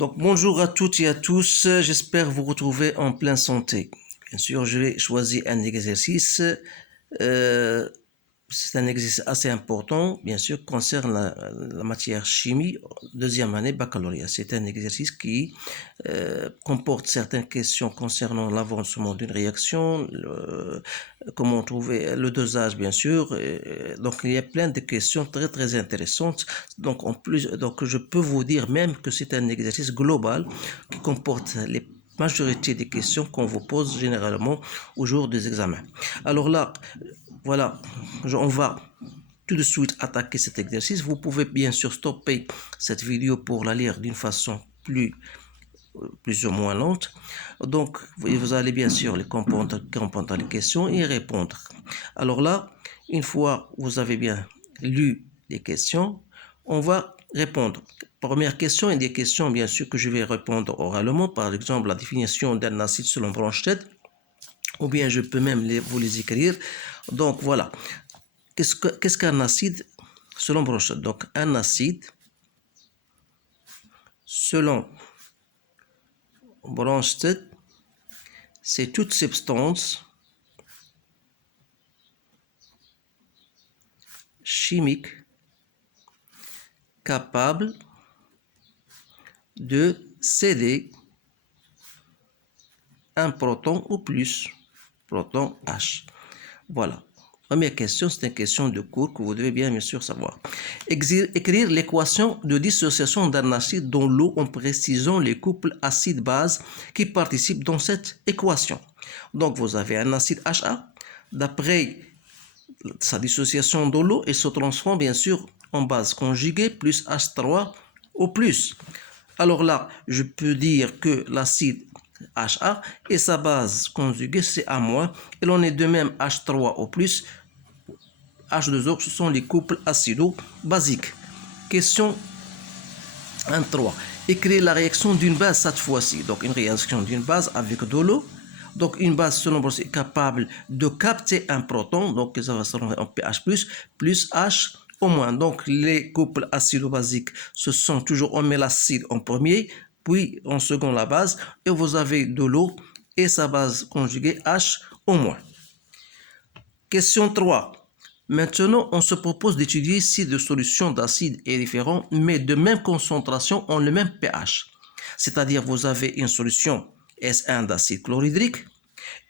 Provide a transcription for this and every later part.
Donc bonjour à toutes et à tous, j'espère vous retrouver en pleine santé. Bien sûr, je vais choisir un exercice. C'est un exercice assez important, bien sûr, concerne la matière chimie, deuxième année baccalauréat. C'est un exercice qui comporte certaines questions concernant l'avancement d'une réaction, comment trouver le dosage, bien sûr. Donc il y a plein de questions très intéressantes. Donc en plus, donc je peux vous dire même que c'est un exercice global qui comporte les majorité des questions qu'on vous pose généralement au jour des examens. Alors là, voilà, on va tout de suite attaquer cet exercice. Vous pouvez bien sûr stopper cette vidéo pour la lire d'une façon plus ou moins lente. Donc, vous allez bien sûr les comprendre les questions et répondre. Alors là, une fois vous avez bien lu les questions, on va répondre. Première question et des questions bien sûr que je vais répondre oralement. Par exemple, la définition d'un acide selon Bronsted. Ou bien je peux même vous les écrire. Donc voilà. Qu'est-ce qu'un acide selon Bronsted? Donc un acide selon Bronsted, c'est toute substance chimique capable de céder un proton ou plus, proton H. Voilà. Première question, c'est une question de cours que vous devez bien sûr savoir. Écrire l'équation de dissociation d'un acide dans l'eau en précisant les couples acide-base qui participent dans cette équation. Donc, vous avez un acide HA. D'après sa dissociation dans l'eau, il se transforme bien sûr en base conjuguée plus H3 au plus. Alors là, je peux dire que l'acide HA et sa base conjuguée c'est A-. Il en est de même H3 au plus. H2O, ce sont les couples acido-basiques. Question 1.3. Écrire la réaction d'une base cette fois-ci. Donc une réaction d'une base avec de l'eau. Donc une base selon Bronsted est capable de capter un proton. Donc ça va se rendre en pH plus H au moins. Donc les couples acido-basiques, ce sont toujours, on met l'acide en premier, puis en second la base. Et vous avez de l'eau et sa base conjuguée H au moins. Question 3. Maintenant, on se propose d'étudier si deux solutions d'acide est différentes, mais de même concentration ont le même pH. C'est-à-dire, vous avez une solution S1 d'acide chlorhydrique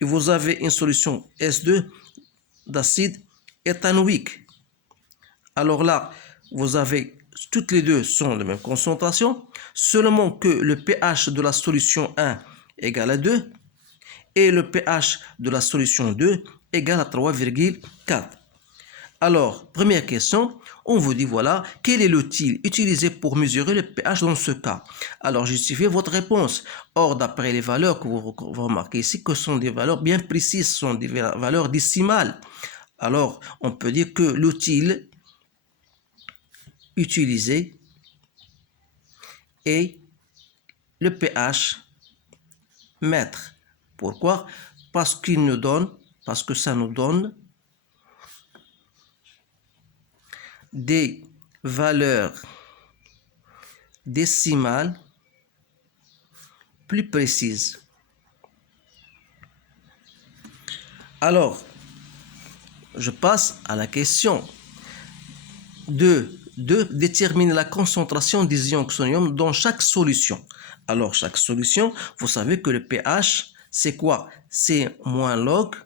et vous avez une solution S2 d'acide éthanoïque. Alors là, vous avez toutes les deux sont de même concentration, seulement que le pH de la solution 1 égale à 2 et le pH de la solution 2 égale à 3,4. Alors, première question, on vous dit voilà, quel est l'outil utilisé pour mesurer le pH dans ce cas? Alors, justifiez votre réponse. Or, d'après les valeurs que vous remarquez ici, que sont des valeurs bien précises, sont des valeurs décimales. Alors, on peut dire que l'outil utilisé est le pH mètre. Pourquoi? Parce que ça nous donne des valeurs décimales plus précises. Alors, je passe à la question de déterminer la concentration des ions oxonium dans chaque solution. Alors, chaque solution, vous savez que le pH, c'est quoi? C'est moins log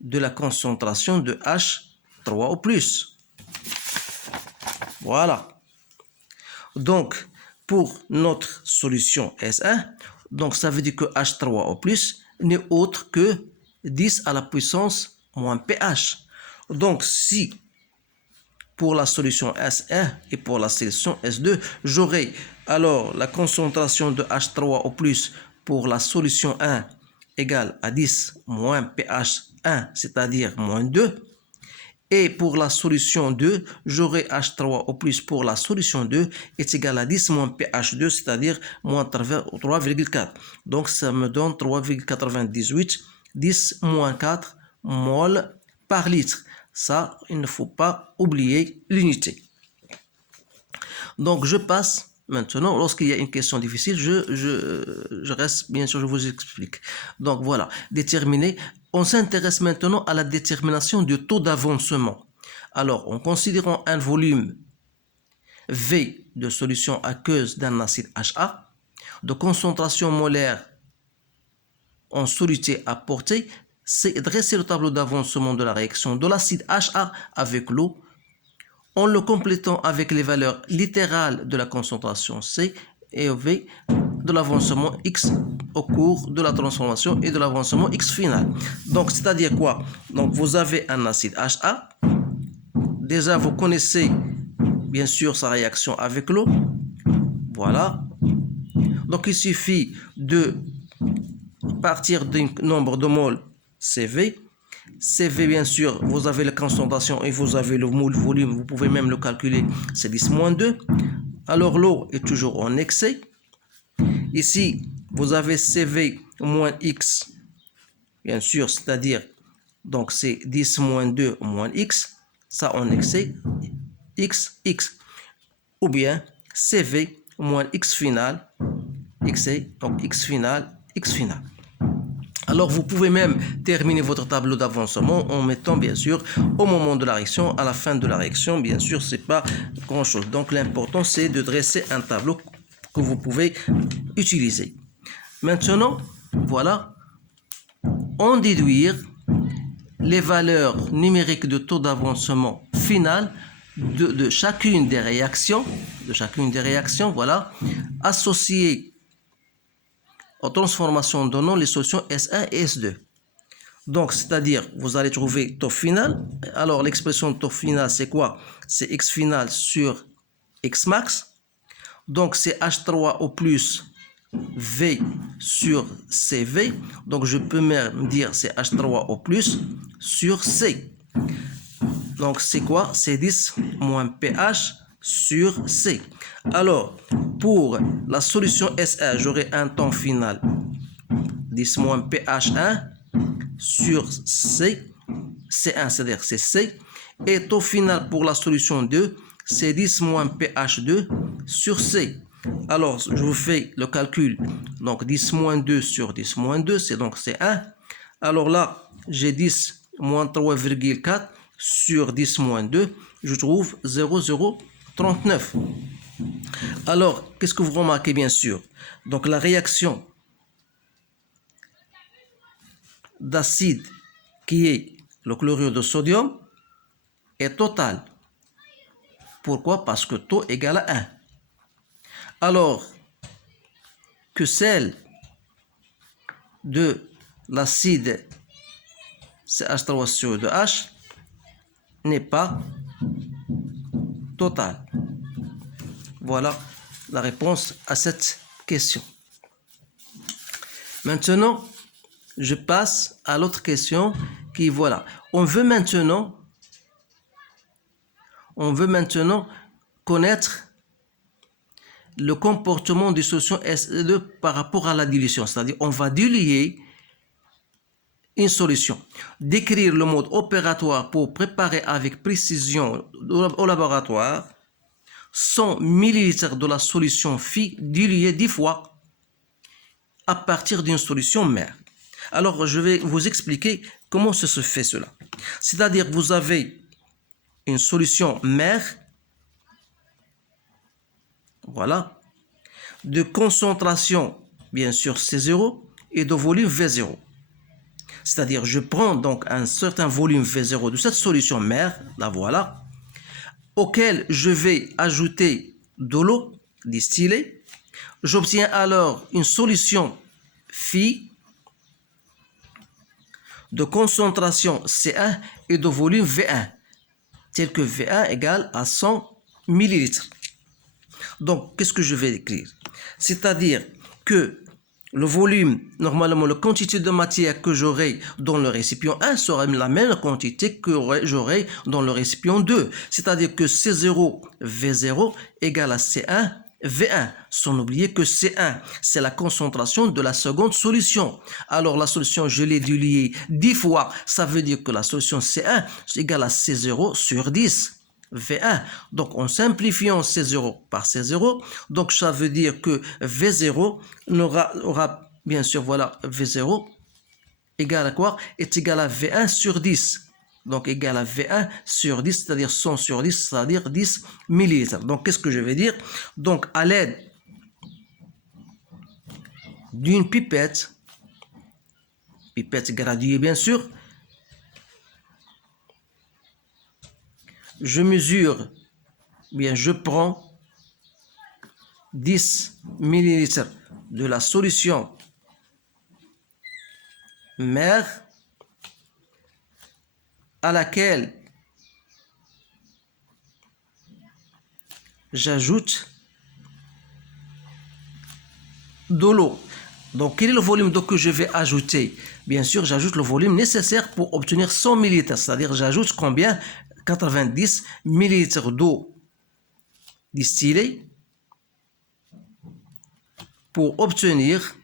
de la concentration de H3 au plus. Voilà. Donc, pour notre solution S1, donc ça veut dire que H3 au plus n'est autre que 10 à la puissance moins pH. Donc, si pour la solution S1 et pour la solution S2, j'aurai alors la concentration de H3 au plus pour la solution 1 égale à 10 moins pH 1, c'est-à-dire moins 2. Et pour la solution 2, j'aurai H3 au plus pour la solution 2 est égal à 10 moins pH2, c'est-à-dire moins 3,4. Donc ça me donne 3,98, 10 moins 4 mol par litre. Ça, il ne faut pas oublier l'unité. Donc je passe Maintenant, lorsqu'il y a une question difficile, je reste, bien sûr, je vous explique. Donc voilà, déterminer. On s'intéresse maintenant à la détermination du taux d'avancement. Alors, en considérant un volume V de solution aqueuse d'un acide HA, de concentration molaire en soluté apportée, c'est dresser le tableau d'avancement de la réaction de l'acide HA avec l'eau en le complétant avec les valeurs littérales de la concentration C et V de l'avancement X au cours de la transformation et de l'avancement X final. Donc, c'est-à-dire quoi? Donc, vous avez un acide HA. Déjà, vous connaissez bien sûr sa réaction avec l'eau. Voilà. Donc, il suffit de partir d'un nombre de moles CV. CV, bien sûr, vous avez la concentration et vous avez le volume, vous pouvez même le calculer, c'est 10-2. Alors, l'eau est toujours en excès. Ici, vous avez CV moins X, bien sûr, c'est-à-dire, donc c'est 10-2 moins X, ça en excès, X. Ou bien CV moins X final, XC, donc X final. Alors, vous pouvez même terminer votre tableau d'avancement en mettant, bien sûr, au moment de la réaction, à la fin de la réaction, bien sûr, c'est pas grand-chose. Donc, l'important, c'est de dresser un tableau que vous pouvez utiliser. Maintenant, voilà, en déduire les valeurs numériques de taux d'avancement final de chacune des réactions, voilà, associées aux transformations donnant les solutions S1 et S2. Donc, c'est-à-dire, vous allez trouver taux final. Alors, l'expression de taux final, c'est quoi? C'est X final sur X max. Donc, c'est H3 au plus V sur CV. Donc, je peux même dire c'est H3 au plus sur C. Donc, c'est quoi? C'est 10 moins pH sur C. Alors, pour la solution S1, j'aurai un temps final 10 moins pH1 sur C. C1, c'est-à-dire c'est C. Et taux final pour la solution 2, c'est 10 moins pH2 sur C. Alors, je vous fais le calcul. Donc, 10 moins 2 sur 10 moins 2, c'est donc C1. Alors là, j'ai 10 moins 3,4 sur 10 moins 2. Je trouve 0,039. Alors, qu'est-ce que vous remarquez bien sûr? Donc, la réaction d'acide qui est le chlorure de sodium est totale. Pourquoi? Parce que taux égale à 1. Alors que celle de l'acide CH3CO2H n'est pas totale. Voilà la réponse à cette question. Maintenant, je passe à l'autre question qui, voilà, on veut maintenant connaître le comportement des solutions S2 par rapport à la dilution. C'est-à-dire, on va diluer une solution. Décrire le mode opératoire pour préparer avec précision au laboratoire 100 ml de la solution Phi diluée 10 fois à partir d'une solution mère. Alors, je vais vous expliquer comment se fait cela. C'est-à-dire, vous avez une solution mère, voilà, de concentration, bien sûr, C0 et de volume V0. C'est-à-dire, je prends donc un certain volume V0 de cette solution mère, la voilà, auquel je vais ajouter de l'eau distillée. J'obtiens alors une solution Phi de concentration C1 et de volume V1, tel que V1 égale à 100 ml. Donc, qu'est-ce que je vais écrire? C'est-à-dire que le volume, normalement, la quantité de matière que j'aurai dans le récipient 1 sera la même quantité que j'aurai dans le récipient 2. C'est-à-dire que C0, V0 égale à C1, V1, sans oublier que C1, c'est la concentration de la seconde solution. Alors, la solution, je l'ai diluée 10 fois. Ça veut dire que la solution C1 égale à C0 sur 10. V1. Donc, en simplifiant C0 par C0, donc ça veut dire que V0 aura bien sûr, voilà, V0 égale à quoi? Est égal à V1 sur 10. Donc, égal à V1 sur 10, c'est-à-dire 100 sur 10, c'est-à-dire 10 millilitres. Donc, qu'est-ce que je vais dire? Donc, à l'aide d'une pipette graduée, bien sûr, je mesure, bien, je prends 10 millilitres de la solution mère à laquelle j'ajoute de l'eau. Donc, quel est le volume d'eau que je vais ajouter? Bien sûr, j'ajoute le volume nécessaire pour obtenir 100 millilitres, c'est-à-dire j'ajoute combien? 90 millilitres d'eau distillée pour obtenir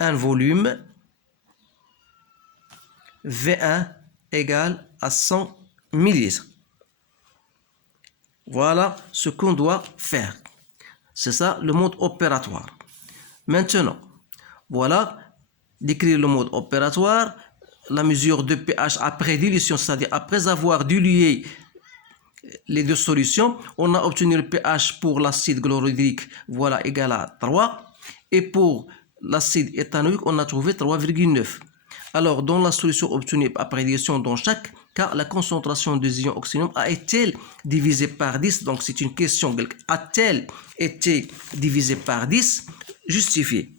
un volume V1 égale à 100 millilitres. Voilà ce qu'on doit faire. C'est ça le mode opératoire. Maintenant, voilà, d'écrire le mode opératoire, la mesure de pH après dilution, c'est-à-dire après avoir dilué les deux solutions, on a obtenu le pH pour l'acide chlorhydrique, voilà, égal à 3. Et pour l'acide éthanoïque, on a trouvé 3,9. Alors, dans la solution obtenue après dilution, dans chaque cas, la concentration des ions oxygène a été divisée par 10. Donc, c'est une question. A-t-elle été divisée par 10? Justifié.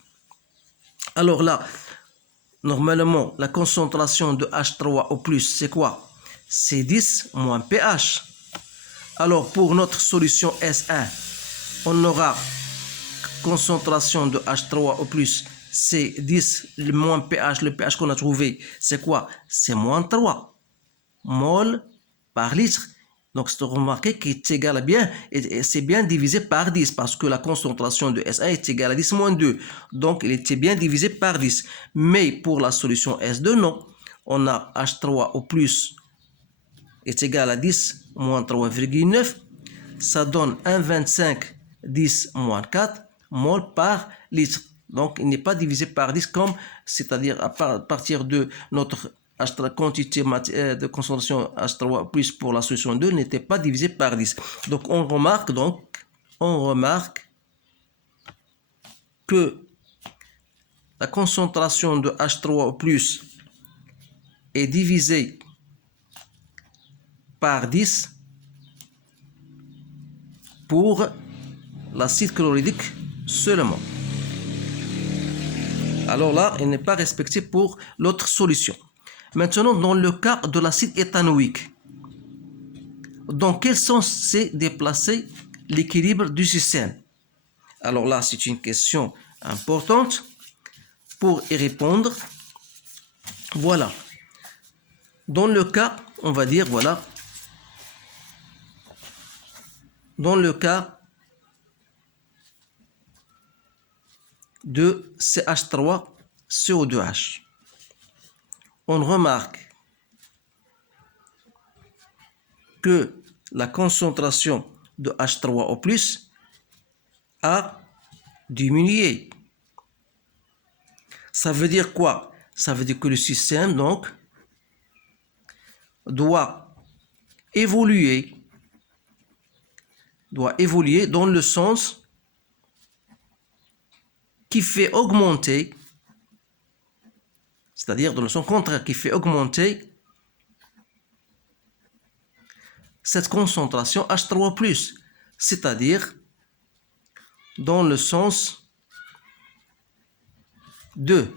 Alors là, normalement, la concentration de H3O+, c'est quoi? C'est 10 moins pH. Alors, pour notre solution S1, on aura concentration de H3O+, c'est 10 moins pH. Le pH qu'on a trouvé, c'est quoi? C'est moins 3 mol par litre. Donc, c'est remarqué qu'il est égal à bien, et c'est bien divisé par 10, parce que la concentration de S1 est égale à 10 moins 2. Donc, il était bien divisé par 10. Mais pour la solution S2, non. On a H3O+, est égal à 10 moins 3,9. Ça donne 1,25 10 moins 4 mol par litre. Donc, il n'est pas divisé par 10 comme, c'est-à-dire à partir de notre quantité de concentration H3 plus pour la solution 2 n'était pas divisé par 10. Donc, on remarque que la concentration de H3 plus est divisée par 10 pour l'acide chlorhydrique seulement. Alors là, il n'est pas respecté pour l'autre solution. Maintenant, dans le cas de l'acide éthanoïque, dans quel sens s'est déplacé l'équilibre du système? Alors là, c'est une question importante. Pour y répondre, voilà. Dans le cas, on va dire, voilà. Dans le cas de CH3CO2H, on remarque que la concentration de H3O+ a diminué. Ça veut dire quoi? Ça veut dire que le système, donc, doit évoluer dans le sens qui fait augmenter, c'est-à-dire dans le sens contraire, qui fait augmenter cette concentration H3+, c'est-à-dire dans le sens 2.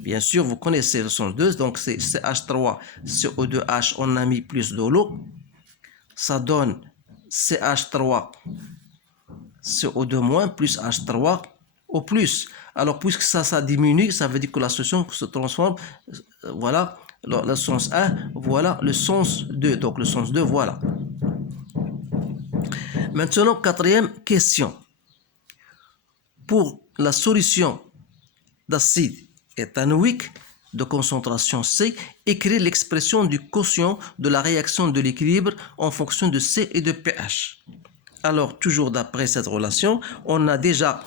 Bien sûr, vous connaissez le sens 2, donc c'est CH3CO2H, on a mis plus de l'eau, ça donne CH3CO2- plus H3O+. Alors, puisque ça diminue, ça veut dire que la solution se transforme, voilà, le sens 1, voilà, le sens 2. Donc, le sens 2, voilà. Maintenant, quatrième question. Pour la solution d'acide éthanoïque, de concentration C, écrire l'expression du quotient de la réaction de l'équilibre en fonction de C et de pH. Alors, toujours d'après cette relation, on a déjà,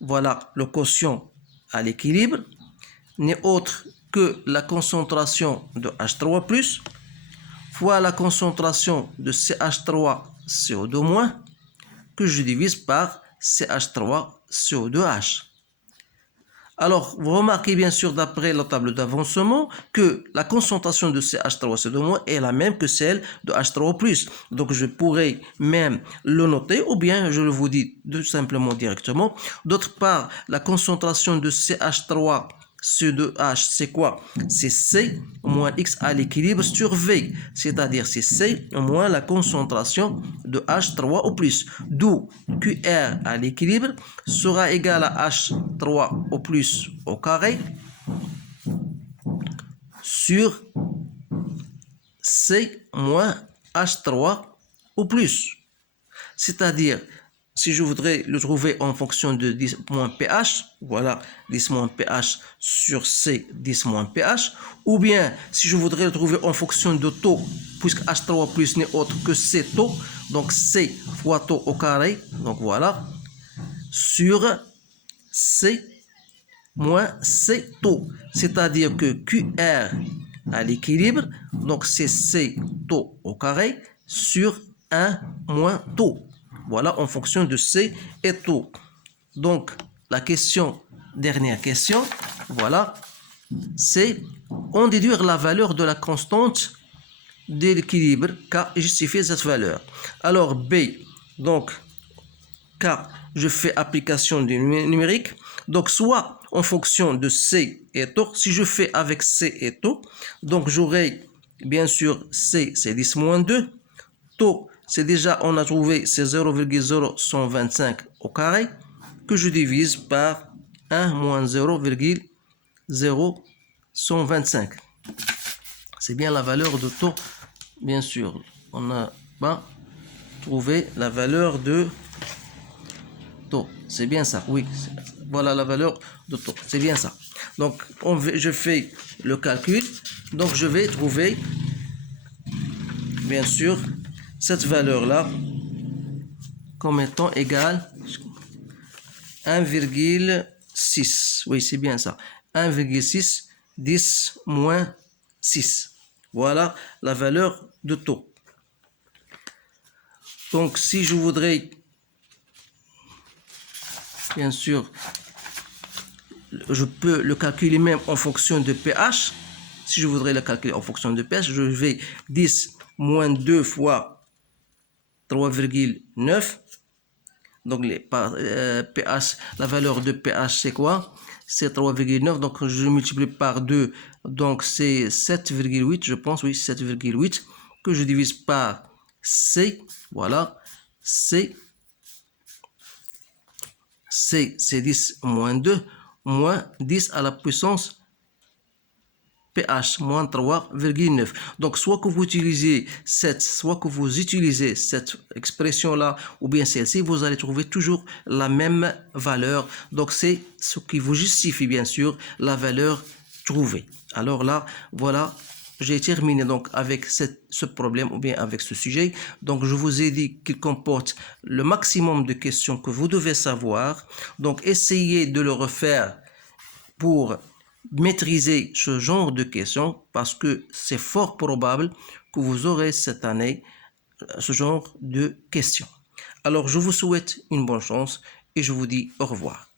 voilà, le quotient à l'équilibre n'est autre que la concentration de H3+, fois la concentration de CH3CO2- que je divise par CH3CO2H. Alors, vous remarquez bien sûr d'après la table d'avancement que la concentration de CH3CO2- est la même que celle de H3+. Donc, je pourrais même le noter ou bien je vous dis tout simplement directement. D'autre part, la concentration de CH3CO2H, c'est quoi? C'est C moins X à l'équilibre sur V, c'est-à-dire c'est C moins la concentration de H3 au plus, d'où QR à l'équilibre sera égal à H3 au plus au carré sur C moins H3 au plus. C'est-à-dire, si je voudrais le trouver en fonction de 10 moins pH, voilà 10 moins pH sur C 10 moins pH, ou bien si je voudrais le trouver en fonction de taux, puisque H3 plus n'est autre que C taux, donc C fois taux au carré, donc voilà, sur C moins C taux, c'est-à-dire que QR à l'équilibre, donc c'est C taux au carré sur 1 moins taux. Voilà, en fonction de C et taux. Donc, la question, dernière question, voilà, c'est on déduire la valeur de la constante de l'équilibre K et justifier cette valeur. Alors, B, donc, K, je fais application du numérique. Donc, soit en fonction de C et taux, si je fais avec C et taux, donc j'aurai, bien sûr, C, c'est 10 moins 2, taux, c'est déjà, on a trouvé, c'est 0,0125 au carré, que je divise par 1 moins 0,0125. C'est bien la valeur de taux, bien sûr. On n'a pas trouvé la valeur de taux. C'est bien ça, oui. Voilà la valeur de taux. C'est bien ça. Donc, je fais le calcul. Donc, je vais trouver, bien sûr, cette valeur-là comme étant égale 1,6. Oui, c'est bien ça. 1,6, 10 moins 6. Voilà la valeur de taux. Donc, si je voudrais, bien sûr, je peux le calculer même en fonction de pH. Si je voudrais le calculer en fonction de pH, je vais 10 moins 2 fois 3,9. Donc, pH, la valeur de pH, c'est quoi? C'est 3,9. Donc, je multiplie par 2. Donc, c'est 7,8, je pense. Oui, 7,8 que je divise par C. Voilà. C, c'est 10 moins 2, moins 10 à la puissance pH, moins 3,9. Donc, soit que vous utilisez cette expression-là, ou bien celle-ci, vous allez trouver toujours la même valeur. Donc, c'est ce qui vous justifie, bien sûr, la valeur trouvée. Alors là, voilà, j'ai terminé donc avec ce problème, ou bien avec ce sujet. Donc, je vous ai dit qu'il comporte le maximum de questions que vous devez savoir. Donc, essayez de le refaire pour maîtriser ce genre de questions parce que c'est fort probable que vous aurez cette année ce genre de questions. Alors, je vous souhaite une bonne chance et je vous dis au revoir.